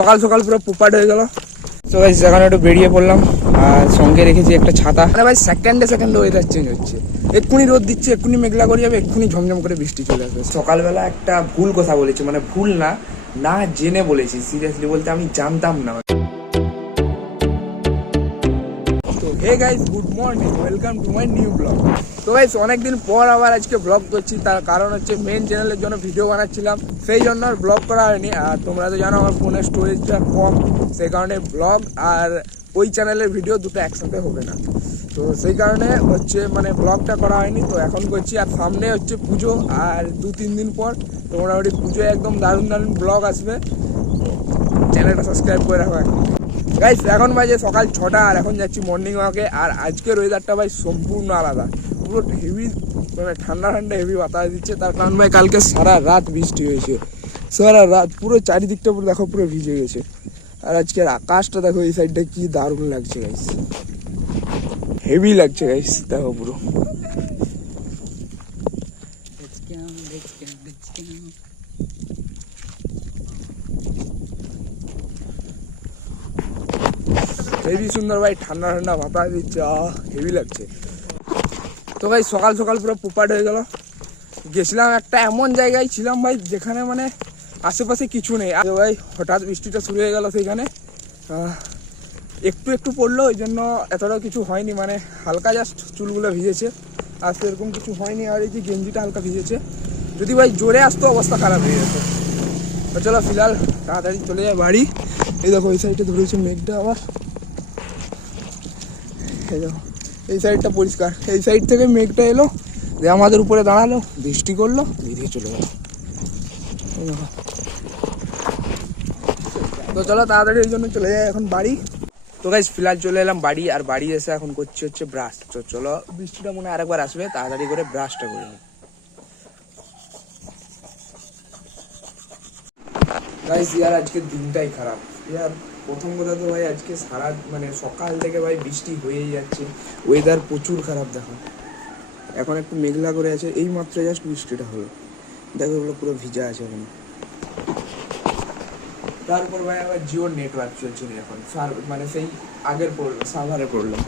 সকাল সকাল পুরো পোপাট হয়ে গেল। তো ভাই সেখানে একটু বেরিয়ে পড়লাম আর সঙ্গে রেখেছি একটা ছাতা। মানে ভাই সেকেন্ডে ওয়েদার চেঞ্জ হচ্ছে, এক্ষুনি রোদ দিচ্ছে, এক্ষুনি মেঘলা করে যাবে, এক্ষুনি ঝমঝম করে বৃষ্টি চলে আসবে। সকালবেলা একটা ভুল কথা বলেছি, মানে ভুল না, না জেনে বলেছি, সিরিয়াসলি বলতে আমি জানতাম না। তো hey guys, good morning, welcome to my new blog. তো গাইস অনেকদিন পর আবার আজকে ব্লগ করছি, তার কারণ হচ্ছে মেন চ্যানেলের জন্য ভিডিও বানাচ্ছিলাম, সেই জন্য আর ব্লগ করা হয়নি। আর তোমরা তো জানো আমার ফোনের স্টোরেজটা কম, সেই কারণে ব্লগ আর ওই চ্যানেলের ভিডিও দুটো একসাথে হবে না, তো সেই কারণে হচ্ছে মানে ব্লগটা করা হয়নি। তো এখন করছি, আর সামনে হচ্ছে পুজো, আর 2-3 দিন পর তো মোটামুটি পুজোয় একদম দারুণ দারুণ ব্লগ আসবে। চ্যানেলটা সাবস্ক্রাইব করে রাখো এখন। গাইস এখন বাজে সকাল 6টা, আর এখন যাচ্ছি মর্নিং ওয়াকে। আর আজকের ওয়েদারটা ভাই সম্পূর্ণ আলাদা, পুরো হেভি, মানে ঠান্ডা ঠান্ডা হেভি বাতাস দিচ্ছে। তার কারণ ভাই কালকে সারা রাত বৃষ্টি হয়েছে, সারা রাত পুরো চারিদিকটা পুরো দেখো পুরো ভিজে গেছে। আর আজকের আকাশটা দেখো এই সাইডটা কি দারুণ লাগছে গাইস, হেভি লাগছে গাইস, দেখো পুরো। হেভি সুন্দর ভাই, ঠান্ডা ঠান্ডা বাতাস দিচ্ছে, হেভি লাগছে। তো ভাই সকাল সকাল পুরো পোপাট হয়ে গেল। গেছিলাম একটা এমন জায়গায় ছিলাম ভাই যেখানে মানে আশেপাশে কিছু নেই, আর ভাই হঠাৎ বৃষ্টিটা শুরু হয়ে গেল। সেইখানে একটু একটু পড়লো, ওই জন্য এতটা কিছু হয়নি, মানে হালকা জাস্ট চুলগুলো ভিজেছে, আর সেরকম কিছু হয়নি। আর এই যে গেঞ্জিটা হালকা ভিজেছে, যদি ভাই জোরে আসতো অবস্থা খারাপ হয়ে যেত। তো চলো ফিলহাল তাড়াতাড়ি চলে যায় বাড়ি। এই দেখো এই সাইডে ধরেছে মেঘটা আবার, এই দেখো এই সাইডটা পরিষ্কার, এই সাইড থেকে মেঘটা এলো, যে আমাদের উপরে দাঁড়ালো, বৃষ্টি করলো, বেরিয়ে চলে গেল। তো চলো তাড়াতাড়ি ওই জন্য চলে যায় এখন বাড়ি। তো গাইস ফিলহাল চলে এলাম বাড়ি, আর বাড়ি এসে এখন করছি হচ্ছে ব্রাশ। তো চলো, বৃষ্টিটা মনে হয় আরেকবার আসবে, তাড়াতাড়ি করে ব্রাশটা করে নিই। গাইস ইয়ার আজকের দিনটাই খারাপ ইয়ার। প্রথম কথা তো ভাই আজকে সারা মানে সকাল থেকে ভাই বৃষ্টি হয়েই যাচ্ছে, ওয়েদার প্রচুর খারাপ। দেখো এখন একটু মেঘলা করে আছে, এই মাত্র জাস্ট বৃষ্টিটা হলো, দেখো ওগুলো পুরো ভিজা আছে এখন। তারপর ভাই আবার জিওর নেটওয়ার্ক চলছে না এখন, মানে সেই আগের সার্ভারে পড়লাম।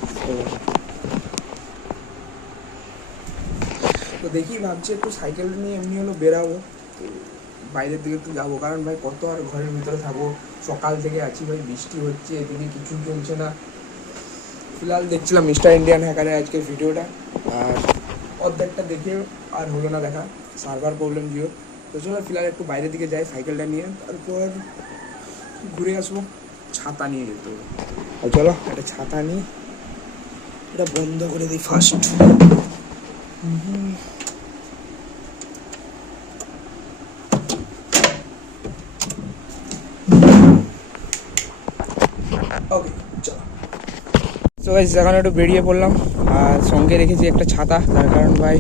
তো দেখি ভাবছি একটু সাইকেলটা নিয়ে এমনি হলো বেরাবো, তো বাইরের দিকে একটু যাবো, কারণ ভাই কত আর ঘরের ভিতরে থাকবো। সকাল থেকে আছি ভাই, বৃষ্টি হচ্ছে, এদিকে কিছু চলছে না। ফিলহাল দেখছিলাম মিস্টার ইন্ডিয়ান হ্যাকারের আজকের ভিডিওটা, আর অর্ধেকটা দেখে আর হলো না দেখা, সার্ভার প্রবলেম জিও। তো চলো ফিলহাল একটু বাইরের দিকে যাই সাইকেলটা নিয়ে, তারপর ঘুরে আসবো। ছাতা নিয়ে যেতে হবে, আর চলো একটা ছাতা নিই, এটা বন্ধ করে দিই ফার্স্ট। ওকে চলো। তো ভাই এখন একটু বেরিয়ে পড়লাম, আর সঙ্গে রেখেছি একটা ছাতা, তার কারণ ভাই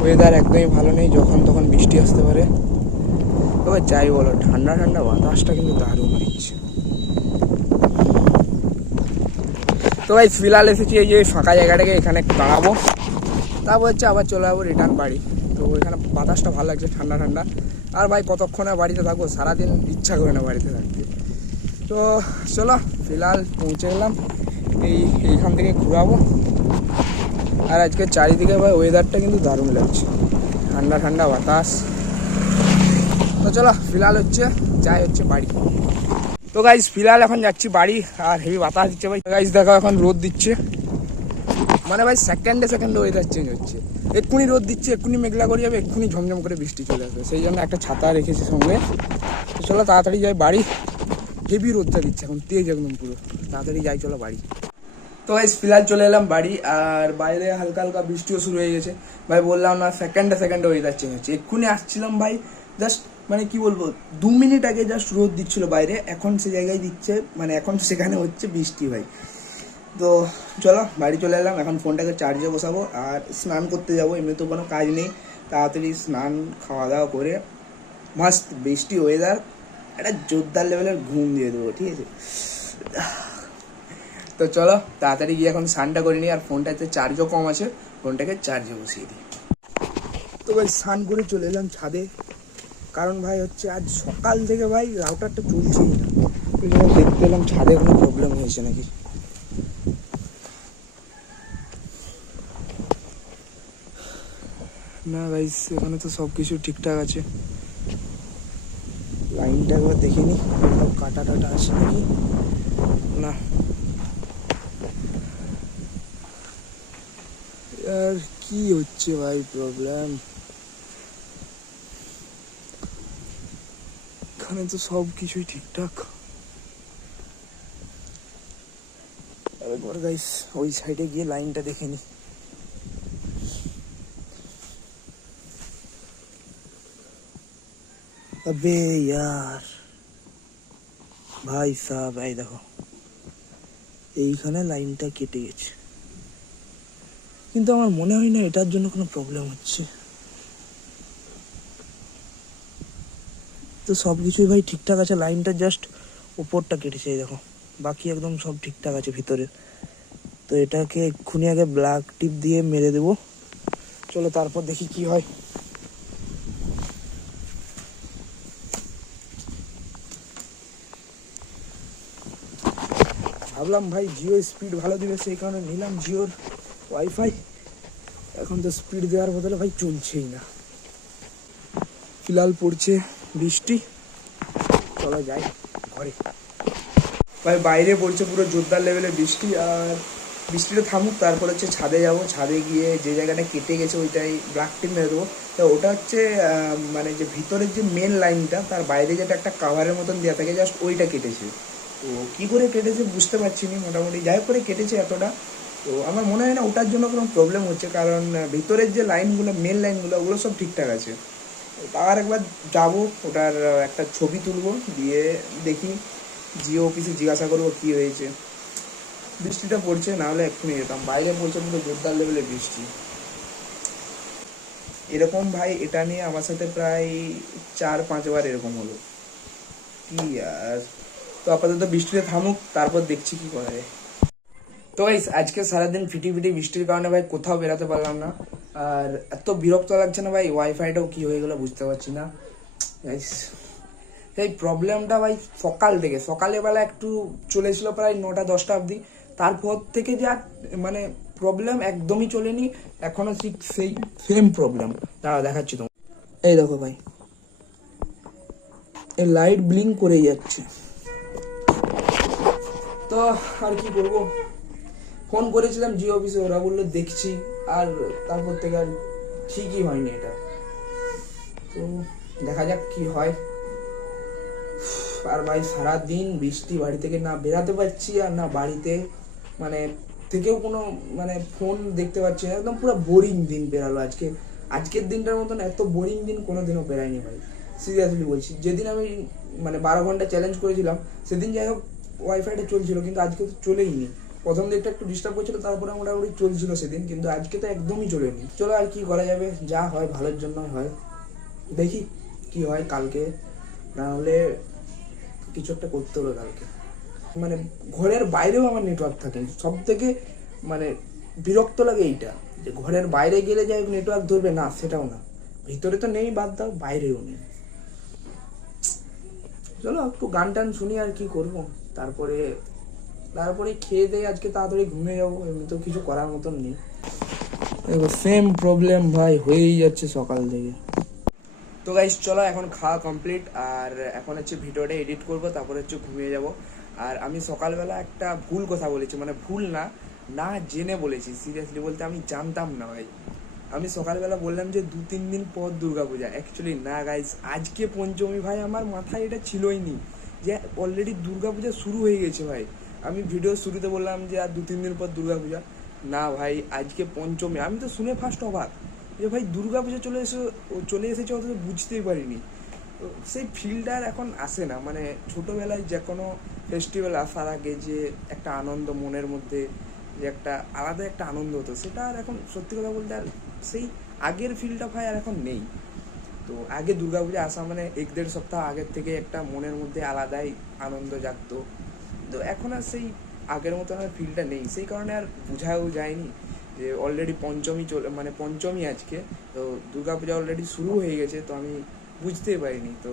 ওয়েদার একদমই ভালো নেই, যখন তখন বৃষ্টি আসতে পারে। তবে যাই বলো, ঠান্ডা ঠান্ডা বাতাসটা কিন্তু দারুণ দিচ্ছে। তো ভাই ফিলহাল এসেছি এই যে ফাঁকা জায়গাটাকে, এখানে একটু দাঁড়াবো, তারপর হচ্ছে আবার চলে যাবো রিটার্ন বাড়ি। তো এখানে বাতাসটা ভালো লাগছে, ঠান্ডা ঠান্ডা। আর ভাই কতক্ষণে বাড়িতে থাকবো, সারাদিন ইচ্ছা করে না বাড়িতে থাকতে। তো চলো ফিলহাল পৌঁছে গেলাম, এইখান থেকে ঘুরাবো। আর আজকে চারিদিকে ভাই ওয়েদারটা কিন্তু দারুণ লাগছে, ঠান্ডা ঠান্ডা বাতাস। তো চলো ফিলহাল হচ্ছে যাই হচ্ছে বাড়ি। তো গাইজ ফিলহাল এখন যাচ্ছি বাড়ি, আর হেভি বাতাস দিচ্ছে ভাই। গাইজ দেখো এখন রোদ দিচ্ছে, মানে ভাই সেকেন্ডে ওয়েদার চেঞ্জ হচ্ছে, এক্ষুনি রোদ দিচ্ছে, এক্ষুনি মেঘলা করে যাবে, এক্ষুনি ঝমঝম করে বৃষ্টি চলে আসবে। সেই জন্য একটা ছাতা রেখেছি সঙ্গে। তো চলো তাড়াতাড়ি যাই বাড়ি, হেভি রোদটা দিচ্ছে এখন, তেজ একদম পুরো। তাড়াতাড়ি যাই চলো বাড়ি। তো গাইস ফিলহাল চলে এলাম বাড়ি, আর বাইরে হালকা হালকা বৃষ্টিও শুরু হয়ে গেছে। ভাই বললাম না সেকেন্ডে ওয়েদার চেঞ্জ হচ্ছে, এক্ষুনি আসছিলাম ভাই, জাস্ট মানে কি বলবো 2 মিনিট আগে জাস্ট রোদ দিচ্ছিল বাইরে, এখন সে জায়গায় দিচ্ছে, মানে এখন সেখানে হচ্ছে বৃষ্টি ভাই। তো চলো বাড়ি চলে এলাম, এখন ফোনটাকে চার্জে বসাবো, আর স্নান করতে যাবো। এমনি তো কোনো কাজ নেই, তাড়াতাড়ি স্নান খাওয়া দাওয়া করে মাস্ট বৃষ্টি ওয়েদার একটা জোরদার লেভেলের ঘুম দিয়ে দেবো, ঠিক আছে। তো চলো তাড়াতাড়ি গিয়ে এখন স্নানটা করে নিই, আর ফোনটাতে চার্জও কম আছে, ফোনটাকে চার্জে বসিয়ে দিই। তো ভাই স্নান করে চলে এলাম ছাদে, কারণ ভাই হচ্ছে আজ সকাল থেকে ভাই রাউটারটা চলছেই না, ওই জন্য দেখতে এলাম ছাদে কোনো প্রবলেম হয়েছে নাকি। না গাইস, এখানে তো সব কিছু ঠিকঠাক আছে। লাইনটা একবার দেখে নি, সব কাটা টাটা আছে নাকি না। আর কি হচ্ছে ভাই প্রবলেম? এখানে তো সব কিছুই ঠিকঠাক। একবার গাইস ওই সাইডে গিয়ে লাইনটা দেখে নি। अबे यार ভাই সাহেব, এই দেখো এইখানে লাইনটা কেটে গেছে, কিন্তু আমার মনে হয় না এটার জন্য কোনো প্রবলেম হচ্ছে। তো সব কিছুই ভাই ঠিকঠাক আছে, লাইনটা জাস্ট উপরটা কেটেছে, এই দেখো। বাকি একদম সব ঠিকঠাক আছে ভিতরে। তো এটাকে এক্ষুনি আগে ব্ল্যাক টিপ দিয়ে মেরে দেবো। চলো তারপর দেখি কি হয়। ভাবলাম ভাই জিও স্পিড ভালো দিবে, সেই কারণে নিলাম জিওর ওয়াইফাই। এখন তো স্পিড দেওয়ার বদলে ভাই চলছেই না। ফিলহাল পড়ছে বৃষ্টি, চলো যাই ঘরে। ভাই বাইরে পড়ছে পুরো জোরদার লেভেলে বৃষ্টি, আর বৃষ্টিটা থামুক তারপর হচ্ছে ছাদে যাব। ছাদে গিয়ে যে জায়গাটা কেটে গেছে ওইটাই ব্ল্যাক টিপ মেরে দেবো। তো ওটা হচ্ছে মানে যে ভিতরের যে মেন লাইনটা, তার বাইরে যেটা একটা কাভারের মতন দেওয়া থাকে, জাস্ট ওইটা কেটেছে। তো কী করে কেটেছে বুঝতে পারছি না, মোটামুটি যাই হোক করে কেটেছে এতটা। তো আমার মনে হয় না ওটার জন্য কোনো প্রবলেম হচ্ছে, কারণ ভিতরের যে লাইনগুলো, মেন লাইনগুলো, ওগুলো সব ঠিকঠাক আছে। আর একবার যাবো, ওটার একটা ছবি তুলবো, দিয়ে দেখি জিও অফিসে জিজ্ঞাসা করবো কী হয়েছে। বৃষ্টিটা পড়ছে, না হলে এক্ষুনি যেতাম। বাইরে পড়ছে পুরো জোরদার লেভেলে বৃষ্টি। এরকম ভাই এটা নিয়ে আমার সাথে প্রায় 4-5 বার এরকম হলো কি আর। তো আপাতত বৃষ্টিটা থামুক, তারপর দেখছি কি করা যায়। তো গাইস আজকে সারাদিন ফিটি ফিটি বৃষ্টির কারণে ভাই কোথাও বেরোতে পারলাম না, আর এত বিরক্ত লাগছে না ভাই, ওয়াইফাইটাও কি হয়ে গেলো বুঝতে পারছি না গাইস। এই প্রবলেমটা ভাই সকালবেলা একটু চলেছিল প্রায় 9টা-10টা অবধি, তারপর থেকে যে মানে প্রবলেম একদমই চলেনি, এখনো ঠিক সেই সেম প্রবলেম। দাঁড়াও দেখাচ্ছি তোমার, এই দেখো ভাই, এই লাইট ব্লিঙ্ক করেই যাচ্ছে। তো আর কি করবো, ফোন করেছিলাম জিও অফিসে, ওরা বললো দেখছি, আর তারপর থেকে আর ঠিকই হয়নি এটা। তো দেখা যাক কি হয়। আর ভাই সারাদিন বৃষ্টি, বাড়ি থেকে না বেরাতে পারছি, আর না বাড়িতে মানে থেকেও কোনো মানে ফোন দেখতে পাচ্ছি না। একদম পুরো বোরিং দিন বেরালো আজকে। আজকের দিনটার মতন এত বোরিং দিন কোনো দিনও বেরায়নি ভাই, সিরিয়াসলি বলছি। যেদিন আমি মানে 12 ঘন্টা চ্যালেঞ্জ করেছিলাম, সেদিন যাই হোক ওয়াইফাইটা চলছিল, কিন্তু আজকে তো চলেই নি। প্রথম দিকটা একটু ডিস্টার্ব করছিল, তারপরে মোটামুটি চলছিল সেদিন, কিন্তু আজকে তো একদমই চলেনি। চলো আর কি করা যাবে, যা হয় ভালোর জন্য হয়, দেখি কি হয় কালকে। না হলে কিছু একটা করতে হবে কালকে। মানে ঘরের বাইরেও আমার নেটওয়ার্ক থাকে, সব থেকে মানে বিরক্ত লাগে এইটা, যে ঘরের বাইরে গেলে যাই নেটওয়ার্ক ধরবে না, সেটাও না। ভিতরে তো নেই, বাদ দাও, বাইরেও নেই। চলো একটু গান টান শুনি, আর কি করব। তারপরে তারপরে খেয়ে দিয়ে আজকে তাড়াতাড়ি ঘুমিয়ে যাবো, এমনি তো কিছু করার মতন নেই। দেখো সেম প্রবলেম ভাই হয়েই যাচ্ছে সকাল থেকে। তো গাইস চলো এখন খাওয়া কমপ্লিট, আর এখন হচ্ছে ভিডিওটা এডিট করব, তারপরে হচ্ছে ঘুমিয়ে যাব। আর আমি সকালবেলা একটা ভুল কথা বলেছি, মানে ভুল না, না জেনে বলেছি, সিরিয়াসলি বলতে আমি জানতাম না ভাই। আমি সকালবেলা বললাম যে 2-3 দিন পর দুর্গাপূজা, অ্যাকচুয়ালি না গাইস, আজকে পঞ্চমী ভাই। আমার মাথায় এটা ছিলই নি যে অলরেডি দুর্গাপূজা শুরু হয়ে গেছে ভাই। আমি ভিডিও শুরুতে বললাম যে আর 2-3 দিন পর দুর্গাপূজা, না ভাই আজকে পঞ্চমী। আমি তো শুনে ফার্স্ট অবাক যে ভাই দুর্গাপূজা চলে এসেছে, অথচ বুঝতেই পারিনি। তো সেই ফিলটা আর এখন আসে না, মানে ছোটোবেলায় যে কোনো ফেস্টিভ্যাল আসার আগে যে একটা আনন্দ মনের মধ্যে, যে একটা আলাদা একটা আনন্দ হতো, সেটা আর এখন সত্যি কথা বলতে আর সেই আগের ফিলটা ভাই আর এখন নেই। তো আগে দুর্গাপূজা আসা মানে 1-1.5 সপ্তাহ আগের থেকে একটা মনের মধ্যে আলাদাই আনন্দ জাগতো। তো এখন আর সেই আগের মতো আর ফিলটা নেই, সেই কারণে আর বোঝাও যায়নি যে অলরেডি মানে পঞ্চমী আজকে, তো দুর্গাপূজা অলরেডি শুরু হয়ে গেছে, তো আমি বুঝতেই পারিনি। তো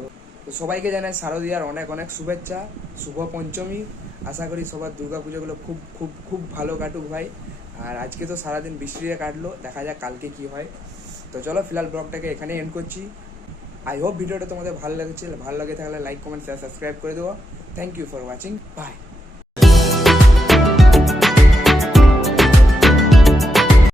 তো সবাইকে জানাই শারদীয়ার অনেক অনেক শুভেচ্ছা, শুভ পঞ্চমী। আশা করি সবার দুর্গা পুজোগুলো খুব খুব খুব ভালো কাটুক ভাই। আর আজকে তো সারাদিন বৃষ্টিতে কাটলো, দেখা যাক কালকে কি হয়। তো চলো ফিলহাল ব্লগটাকে এখানে এন্ড করছি। আই হোপ ভিডিওটা তোমাদের ভালো লেগেছে, ভালো লাগে থাকলে লাইক কমেন্ট শেয়ার সাবস্ক্রাইব করে দেবো। Thank you for watching, by.